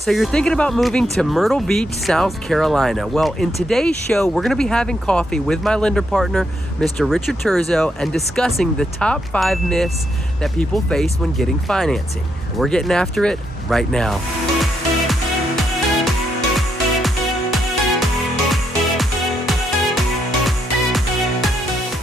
So you're thinking about moving to Myrtle Beach, South Carolina. Well, in today's show, we're gonna be having coffee with my lender partner, Mr. Richard Turzo, and discussing the top 5 myths that people face when getting financing. We're getting after it right now.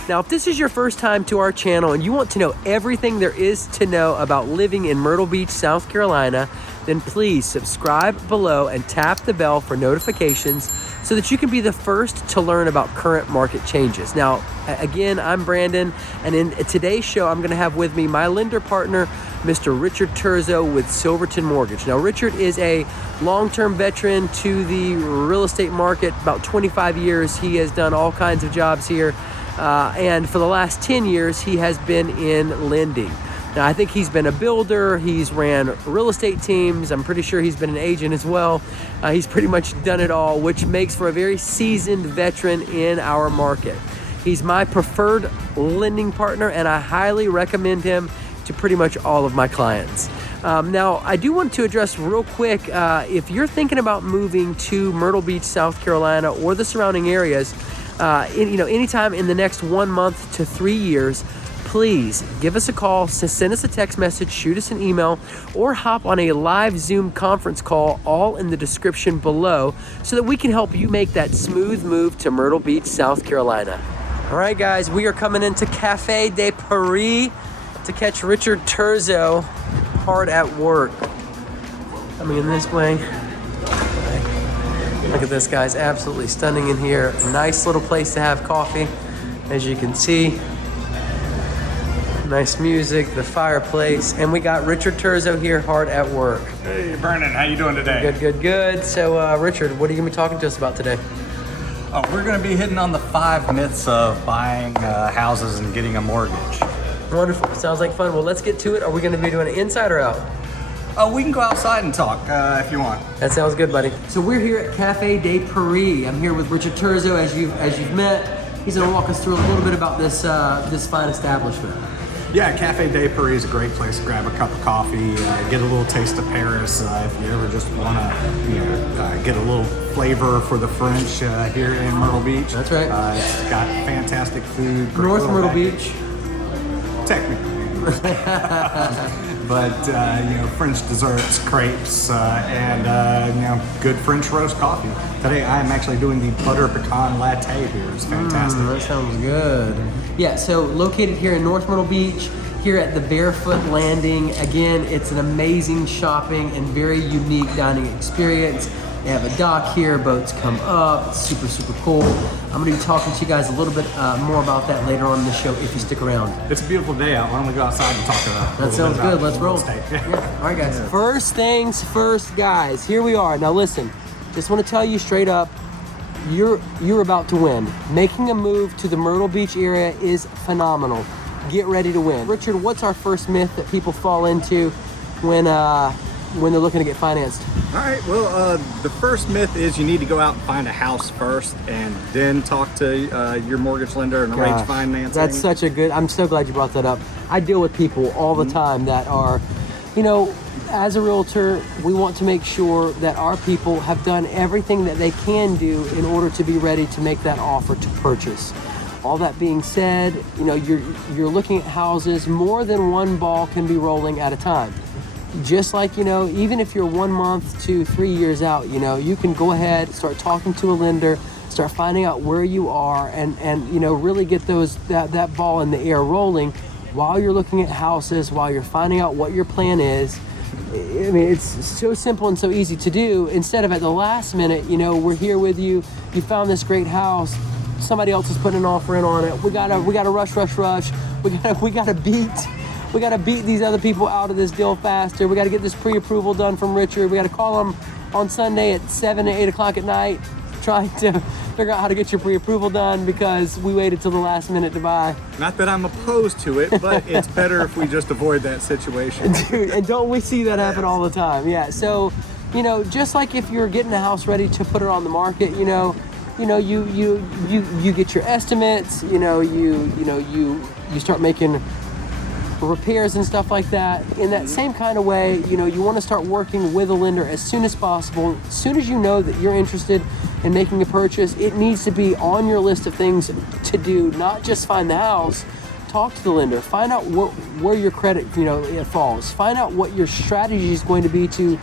Now, if this is your first time to our channel and you want to know everything there is to know about living in Myrtle Beach, South Carolina, then please subscribe below and tap the bell for notifications so that you can be the first to learn about current market changes. Now, again, I'm Brandon, and in today's show, I'm gonna have with me my lender partner, Mr. Richard Turzo with Silverton Mortgage. Now, Richard is a long-term veteran to the real estate market, about 25 years. He has done all kinds of jobs here. And for the last 10 years, he has been in lending. Now, I think he's been a builder, he's ran real estate teams, I'm pretty sure he's been an agent as well. He's pretty much done it all, which makes for a very seasoned veteran in our market. He's my preferred lending partner, and I highly recommend him to pretty much all of my clients. Now, I do want to address real quick, if you're thinking about moving to Myrtle Beach, South Carolina, or the surrounding areas, anytime in the next 1 month to 3 years, please give us a call, send us a text message, shoot us an email, or hop on a live Zoom conference call, all in the description below, so that we can help you make that smooth move to Myrtle Beach, South Carolina. All right, guys, we are coming into Cafe de Paris to catch Richard Turzo hard at work. Coming in this way. Look at this, guys, absolutely stunning in here. Nice little place to have coffee, as you can see. Nice music, the fireplace, and we got Richard Turzo here hard at work. Hey, Brandon, how you doing today? Good. So, Richard, what are you gonna be talking to us about today? We're gonna be hitting on the 5 myths of buying houses and getting a mortgage. Wonderful, sounds like fun. Well, let's get to it. Are we gonna be doing it inside or out? We can go outside and talk if you want. That sounds good, buddy. So we're here at Cafe de Paris. I'm here with Richard Turzo, as you've met. He's gonna walk us through a little bit about this fine establishment. Yeah, Cafe de Paris is a great place to grab a cup of coffee, get a little taste of Paris. If you ever just want to, get a little flavor for the French here in Myrtle Beach. That's right. It's got fantastic food. North Myrtle Beach. Technically. But French desserts, crepes, and good French roast coffee. Today I am actually doing the butter pecan latte here. It's fantastic. That sounds good. Yeah, so located here in North Myrtle Beach, here at the Barefoot Landing. Again, it's an amazing shopping and very unique dining experience. They have a dock here, boats come up, it's super cool. I'm gonna be talking to you guys a little bit more about that later on in the show if you stick around. It's a beautiful day out. Why don't we go outside and talk about it? That sounds good, let's roll. Yeah. All right, guys. First things first, guys, here we are. Now listen, just wanna tell you straight up, you're about to win. Making a move to the Myrtle Beach area is phenomenal. Get ready to win. Richard, what's our first myth that people fall into when they're looking to get financed? All right, well, the first myth is you need to go out and find a house first and then talk to your mortgage lender and arrange financing. That's such a good, I'm so glad you brought that up. I deal with people all the time that are, as a realtor, we want to make sure that our people have done everything that they can do in order to be ready to make that offer to purchase. All that being said, you're looking at houses, more than one ball can be rolling at a time. Just like, even if you're 1 month to 3 years out, you can go ahead, start talking to a lender, start finding out where you are and really get that ball in the air rolling while you're looking at houses, while you're finding out what your plan is. I mean, it's so simple and so easy to do. Instead of at the last minute, we're here with you, you found this great house, somebody else is putting an offer in on it. We gotta rush. We gotta beat these other people out of this deal faster. We gotta get this pre-approval done from Richard. We gotta call him on Sunday at 7 to 8 o'clock at night, trying to figure out how to get your pre-approval done because we waited till the last minute to buy. Not that I'm opposed to it, but it's better if we just avoid that situation. Dude, and don't we see that happen all the time? Yeah, so, just like if you're getting a house ready to put it on the market, you get your estimates, you start making repairs and stuff like that. In that same kind of way, you want to start working with a lender as soon as possible. As soon as you know that you're interested in making a purchase, it needs to be on your list of things to do, not just find the house. Talk to the lender, find out where your credit, it falls. Find out what your strategy is going to be to,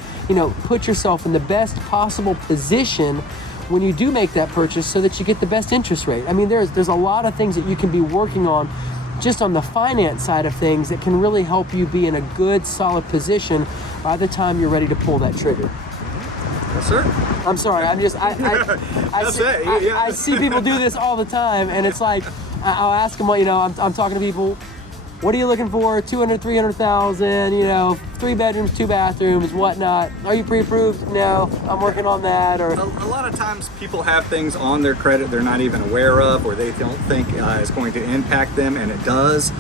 put yourself in the best possible position when you do make that purchase so that you get the best interest rate. I mean, there's a lot of things that you can be working on just on the finance side of things that can really help you be in a good, solid position by the time you're ready to pull that trigger. Yes, sir. I'm sorry. I see people do this all the time, and it's like, I'll ask them, I'm talking to people, what are you looking for? 200, 300,000, 3 bedrooms, 2 bathrooms, whatnot. Are you pre-approved? No, I'm working on that. Or a lot of times people have things on their credit they're not even aware of, or they don't think is going to impact them, and it does.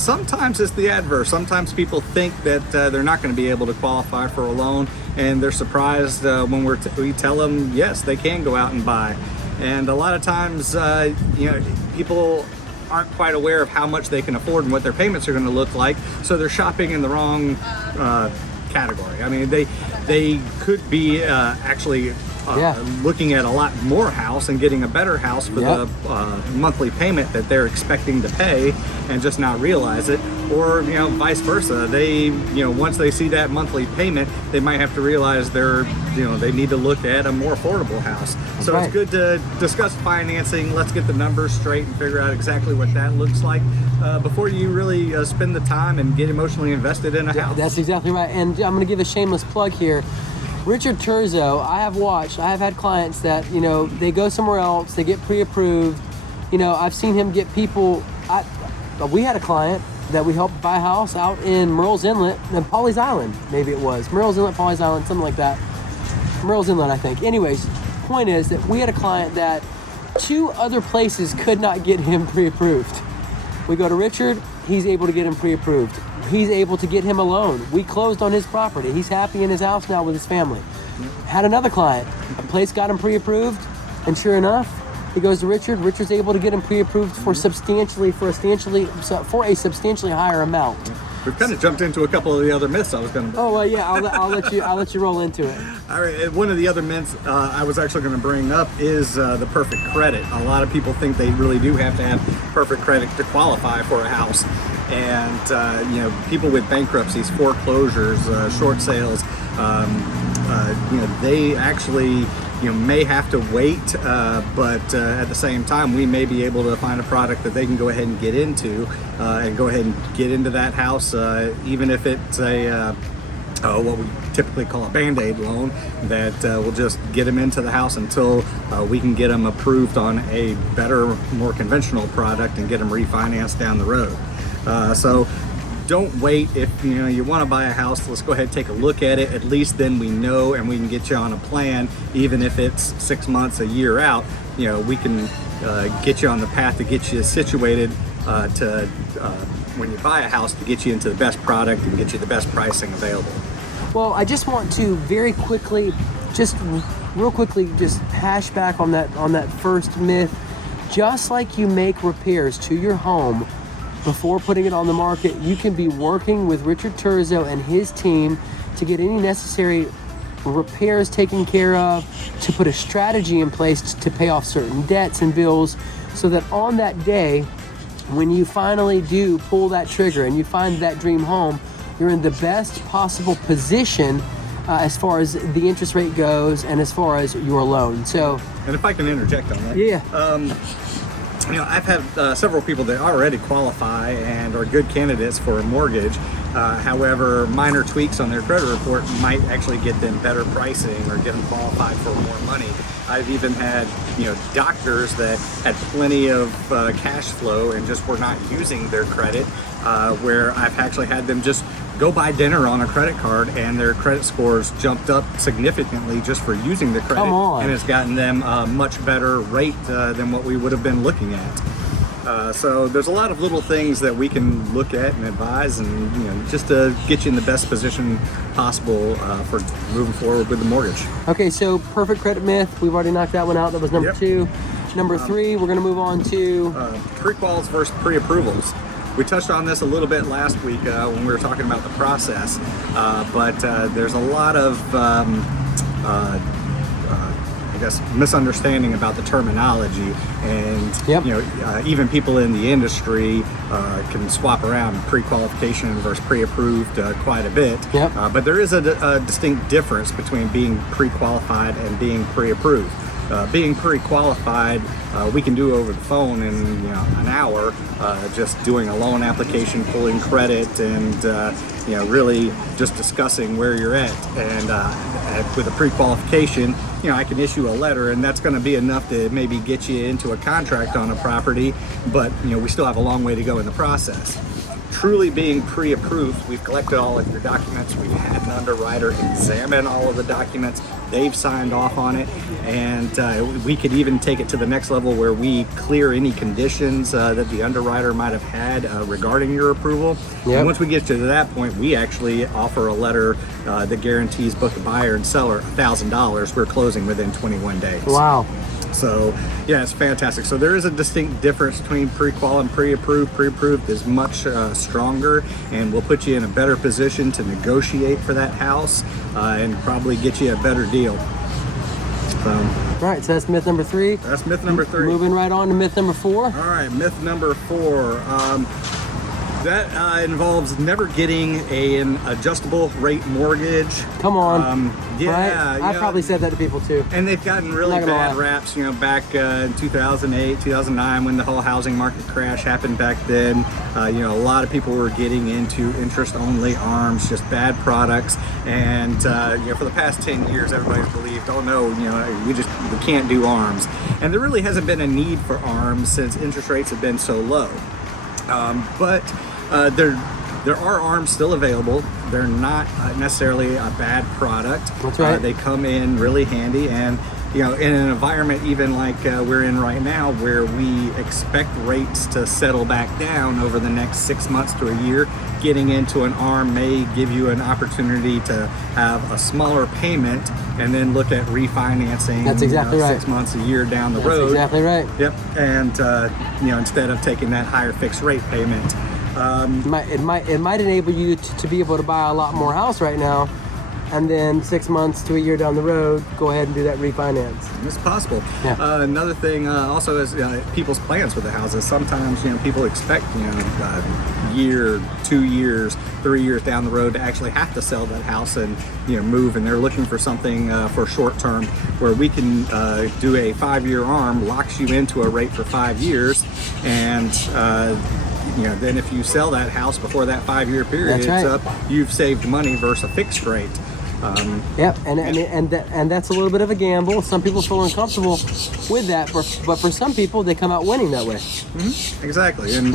Sometimes it's the adverse. Sometimes people think that they're not going to be able to qualify for a loan, and they're surprised when we tell them, yes, they can go out and buy. And a lot of times, people aren't quite aware of how much they can afford and what their payments are going to look like, so they're shopping in the wrong category. I mean, they could be actually looking at a lot more house and getting a better house for the monthly payment that they're expecting to pay and just not realize it. Or vice versa, they once they see that monthly payment, they might have to realize they need to look at a more affordable house. So It's good to discuss financing. Let's get the numbers straight and figure out exactly what that looks like before you really spend the time and get emotionally invested in a house. That's exactly right. And I'm going to give a shameless plug here. Richard Turzo, I have had clients that, they go somewhere else, they get pre-approved. I've seen him get people, we had a client that we helped buy a house out in Myrtle's Inlet and Pawleys Island, maybe it was. Myrtle's Inlet, Pawleys Island, something like that. Myrtle's Inlet, I think. Anyways, point is that we had a client that 2 other places could not get him pre-approved. We go to Richard, he's able to get him pre-approved. He's able to get him a loan. We closed on his property. He's happy in his house now with his family. Had another client, a place got him pre-approved, and sure enough, he goes to Richard. Richard's able to get him pre-approved for a substantially higher amount. We've kind of jumped into a couple of the other myths I was going to. Oh well, yeah. I'll let you roll into it. All right. One of the other myths I was actually going to bring up is the perfect credit. A lot of people think they really do have to have perfect credit to qualify for a house, and people with bankruptcies, foreclosures, short sales, they actually may have to wait, but at the same time, we may be able to find a product that they can go ahead and get into and go ahead and get into that house, even if it's a what we typically call a Band-Aid loan that will just get them into the house until we can get them approved on a better, more conventional product and get them refinanced down the road. So don't wait. If you want to buy a house, let's go ahead and take a look at it. At least then we know, and we can get you on a plan. Even if it's 6 months, a year out, we can get you on the path to get you situated to when you buy a house, to get you into the best product and get you the best pricing available. Well, I just want to very quickly, just hash back on that first myth. Just like you make repairs to your home before putting it on the market, you can be working with Richard Turzo and his team to get any necessary repairs taken care of, to put a strategy in place to pay off certain debts and bills, so that on that day, when you finally do pull that trigger and you find that dream home, you're in the best possible position as far as the interest rate goes and as far as your loan. So, and if I can interject on that. Yeah. I've had several people that already qualify and are good candidates for a mortgage. However, minor tweaks on their credit report might actually get them better pricing or get them qualified for more money. I've even had, doctors that had plenty of cash flow and just were not using their credit, where I've actually had them just go buy dinner on a credit card and their credit scores jumped up significantly just for using the credit. Come on. And it's gotten them a much better rate than what we would have been looking at. So there's a lot of little things that we can look at and advise, and just to get you in the best position possible for moving forward with the mortgage. Okay, so perfect credit myth, we've already knocked that one out. That was number 2. Number 3, we're going to move on to pre-quals versus pre-approvals. We touched on this a little bit last week when we were talking about the process, but there's a lot of I guess misunderstanding about the terminology, and Yep. even people in the industry can swap around pre-qualification versus pre-approved quite a bit. Yep. But there is a distinct difference between being pre-qualified and being pre-approved. Being pre-qualified, we can do over the phone in an hour, just doing a loan application, pulling credit, and really just discussing where you're at. And with a pre-qualification, I can issue a letter, and that's going to be enough to maybe get you into a contract on a property. But we still have a long way to go in the process. Truly being pre-approved, we've collected all of your documents. We've had an underwriter examine all of the documents. They've signed off on it, and we could even take it to the next level where we clear any conditions that the underwriter might have had regarding your approval. Yep. And once we get to that point, we actually offer a letter that guarantees both the buyer and seller $1,000. We're closing within 21 days. Wow. So yeah, it's fantastic. So there is a distinct difference between pre-qual and pre-approved. Pre-approved is much stronger, and will put you in a better position to negotiate for that house and probably get you a better deal. So, All right, so that's myth number 3. that's myth number 3. Moving right on to myth number 4. All right, myth number 4. That involves never getting an adjustable rate mortgage. Come on. Yeah, right? I probably said that to people too. And they've gotten really Not gonna bad lie. raps, back in 2008, 2009, when the whole housing market crash happened back then. A lot of people were getting into interest-only ARMs, just bad products. And, for the past 10 years, everybody's believed, oh no, we can't do ARMs. And there really hasn't been a need for ARMs since interest rates have been so low. But there are ARMs still available. They're not necessarily a bad product. That's right. They come in really handy, and in an environment even like we're in right now, where we expect rates to settle back down over the next 6 months to a year, getting into an ARM may give you an opportunity to have a smaller payment and then look at refinancing. That's exactly right. 6 months, a year down the That's road. exactly right. Yep, and instead of taking that higher fixed rate payment. It might enable you to be able to buy a lot more house right now, and then 6 months to a year down the road, go ahead and do that refinance. It's possible. Yeah. Another thing also is people's plans for the houses. Sometimes people expect a year, 2 years, 3 years down the road to actually have to sell that house and move, and they're looking for something for short term, where we can do a 5-year ARM, locks you into a rate for 5 years, and then if you sell that house before that 5-year period That's right. is up, you've saved money versus a fixed rate. Yep, and that's a little bit of a gamble. Some people feel uncomfortable with that, but for some people, they come out winning that way. Mm-hmm. Exactly, and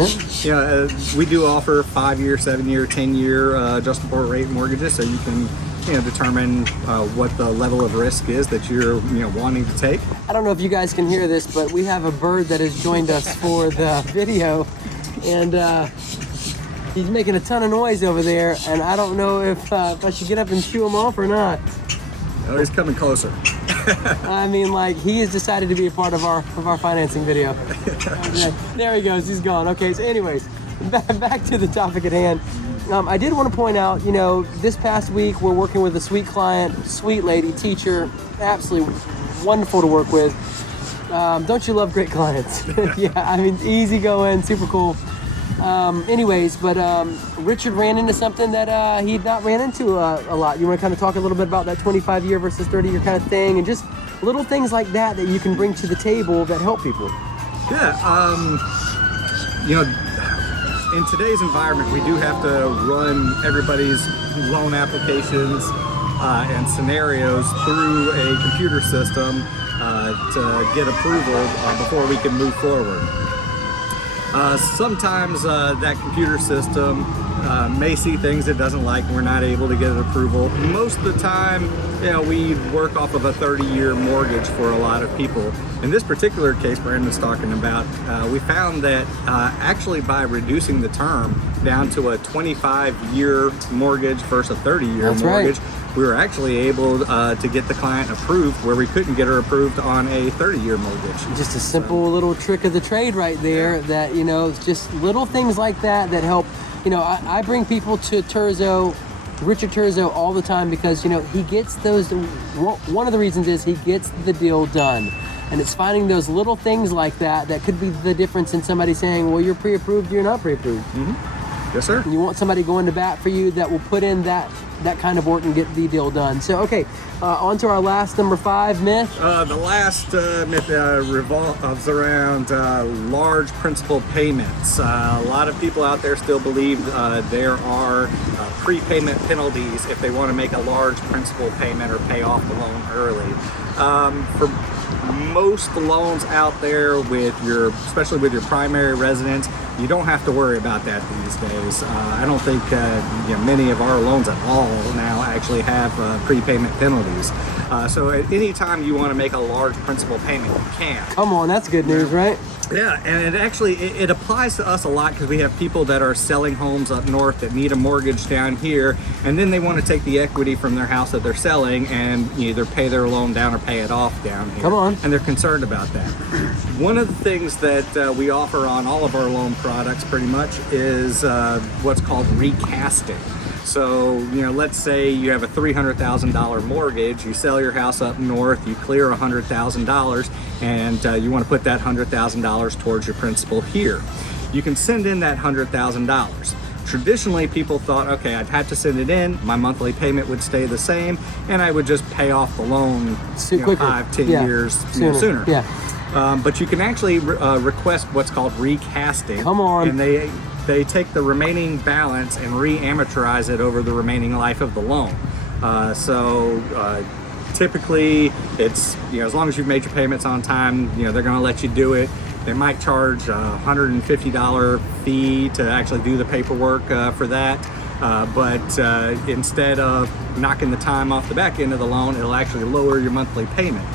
we do offer 5-year, 7-year, 10-year adjustable rate mortgages, so you can determine what the level of risk is that you're wanting to take. I don't know if you guys can hear this, but we have a bird that has joined us for the video, and he's making a ton of noise over there, and I don't know if I should get up and shoo him off or not. Oh, he's coming closer. I mean, he has decided to be a part of our financing video. There he goes. He's gone. Okay. So, anyways, back to the topic at hand. I did want to point out, this past week we're working with a sweet client, sweet lady, teacher, absolutely wonderful to work with. Don't you love great clients? Yeah. I mean, easy going, super cool. Anyways, but Richard ran into something that he'd not ran into a lot. You want to kind of talk a little bit about that 25-year versus 30-year kind of thing, and just little things like that you can bring to the table that help people. Yeah, in today's environment, we do have to run everybody's loan applications and scenarios through a computer system to get approval before we can move forward. Sometimes that computer system may see things it doesn't like. We're not able to get an approval. Most of the time, you know, we work off of a 30-year mortgage for a lot of people. In this particular case Brandon's talking about, we found that actually by reducing the term down to a 25-year mortgage versus a 30-year mortgage, we were actually able to get the client approved where we couldn't get her approved on a 30-year mortgage. Just a simple little trick of the trade right there, that, you know, just little things like that that help. You know, I bring people to Richard Turzo all the time because, you know, he gets those, one of the reasons is he gets the deal done. And it's finding those little things like that that could be the difference in somebody saying, well, you're pre-approved, you're not pre-approved. Mm-hmm. Yes, sir. And you want somebody going to bat for you that will put in that kind of work and get the deal done. So, okay, on to our last number 5 myth. The last myth revolves around large principal payments. A lot of people out there still believe there are prepayment penalties if they want to make a large principal payment or pay off the loan early. For most loans out there, especially with your primary residence, you don't have to worry about that these days. I don't think many of our loans at all now actually have prepayment penalties. So at any time you want to make a large principal payment, you can. Come on, that's good news, right? Yeah, and it applies to us a lot because we have people that are selling homes up north that need a mortgage down here, and then they want to take the equity from their house that they're selling and either pay their loan down or pay it off down here. Come on. And they're concerned about that. One of the things that we offer on all of our loan products pretty much is what's called recasting. So, you know, let's say you have a $300,000 mortgage, you sell your house up north, you clear $100,000, and you want to put that $100,000 towards your principal here. You can send in that $100,000. Traditionally, people thought, okay, I'd have to send it in, my monthly payment would stay the same, and I would just pay off the loan 5-10 years sooner. Yeah. But you can actually request what's called recasting. Come on. And they take the remaining balance and re-amortize it over the remaining life of the loan. Typically, it's, you know, as long as you've made your payments on time, you know, they're going to let you do it. They might charge a $150 fee to actually do the paperwork for that. But instead of knocking the time off the back end of the loan, it'll actually lower your monthly payment.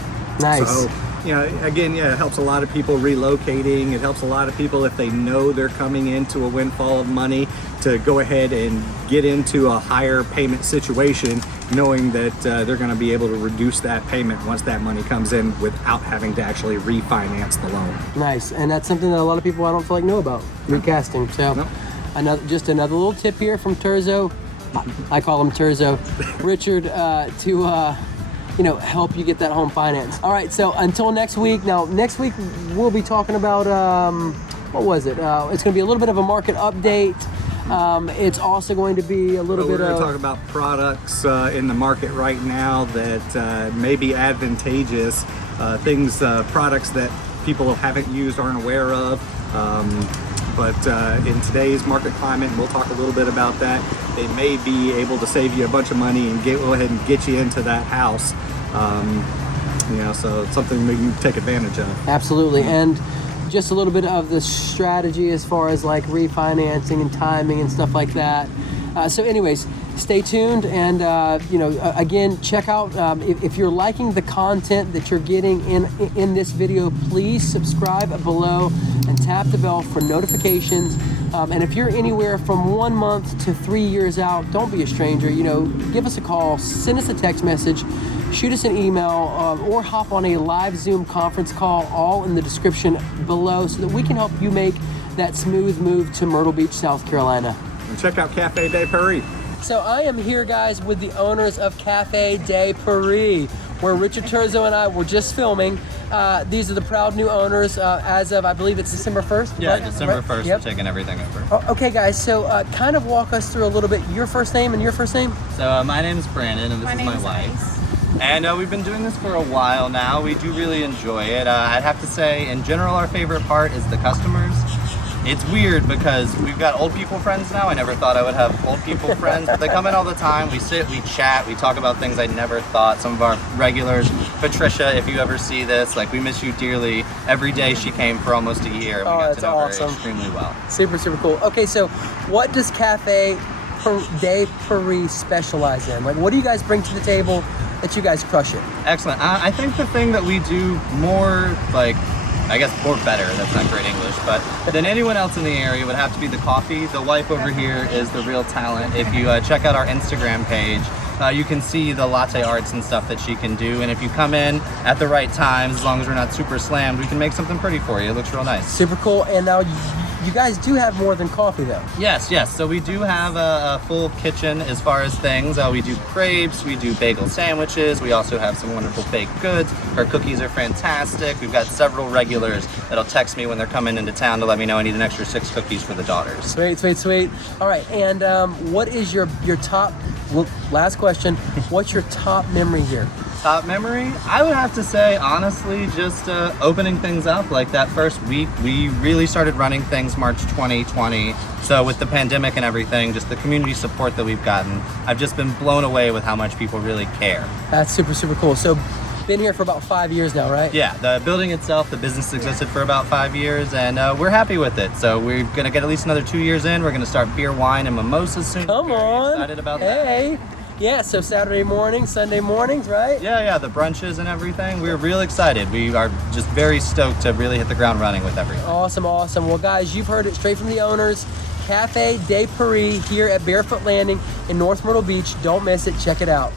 Nice. So, you know, again, yeah, it helps a lot of people relocating. It helps a lot of people if they know they're coming into a windfall of money to go ahead and get into a higher payment situation, knowing that they're going to be able to reduce that payment once that money comes in without having to actually refinance the loan. Nice. And that's something that a lot of people I don't feel like know about, recasting. So another little tip here from Turzo. I call him Turzo. Richard, to help you get that home financed. All right, so until next week. Now, next week we'll be talking about, what was it? It's going to be a little bit of a market update. It's also going to be a little bit of... We're going to talk about products in the market right now that may be advantageous, products that people haven't used, aren't aware of. But in today's market climate, and we'll talk a little bit about that, they may be able to save you a bunch of money and go ahead and get you into that house. So it's something we can take advantage of. Absolutely. And just a little bit of the strategy as far as like refinancing and timing and stuff like that. So anyways, stay tuned, and again, check out if you're liking the content that you're getting in this video, please subscribe below and tap the bell for notifications. And if you're anywhere from 1 month to 3 years out, don't be a stranger. Give us a call, send us a text message, shoot us an email, or hop on a live Zoom conference call, all in the description below, so that we can help you make that smooth move to Myrtle Beach, South Carolina. And check out Cafe de Paris. So I am here, guys, with the owners of Cafe de Paris, where Richard Turzo and I were just filming. These are the proud new owners as of, I believe it's December 1st. Yeah, right? December 1st, yep. We're taking everything over. Oh, okay, guys, so kind of walk us through a little bit, your first name and your first name? So my name is Brandon, and this is my wife. And we've been doing this for a while now. We do really enjoy it. I'd have to say, in general, our favorite part is the customers. It's weird because we've got old people friends now. I never thought I would have old people friends, but they come in all the time. We sit, we chat, we talk about things I never thought. Some of our regulars, Patricia, if you ever see this, like, we miss you dearly. Every day she came for almost a year. We got to know her extremely well. Super, super cool. Okay, so what does Cafe de Paris specialize in? Like, what do you guys bring to the table that you guys crush it? Excellent. I think the thing that we do more, like, I guess more better, that's not great English, but than anyone else in the area would have to be the coffee. The wife over here is the real talent. If you check out our Instagram page, you can see the latte arts and stuff that she can do. And if you come in at the right times, as long as we're not super slammed, we can make something pretty for you. It looks real nice. Super cool. And now you guys do have more than coffee though. Yes, yes. So we do have a full kitchen as far as things. We do crepes, we do bagel sandwiches. We also have some wonderful baked goods. Our cookies are fantastic. We've got several regulars that'll text me when they're coming into town to let me know I need an extra 6 cookies for the daughters. Sweet, sweet, sweet. All right, and what is your top, well, last question, what's your top memory here? Top memory? I would have to say, honestly, just opening things up. Like that first week, we really started running things March 2020. So with the pandemic and everything, just the community support that we've gotten, I've just been blown away with how much people really care. That's super, super cool. So been here for about 5 years now, right? Yeah, the building itself, the business existed for about 5 years, and we're happy with it. So we're gonna get at least another 2 years in. We're gonna start beer, wine, and mimosas soon. Come on. Excited about that. Hey. Yeah, so Saturday mornings, Sunday mornings, right? Yeah, the brunches and everything. We're real excited. We are just very stoked to really hit the ground running with everything. Awesome, awesome. Well, guys, you've heard it straight from the owners. Cafe de Paris here at Barefoot Landing in North Myrtle Beach. Don't miss it. Check it out.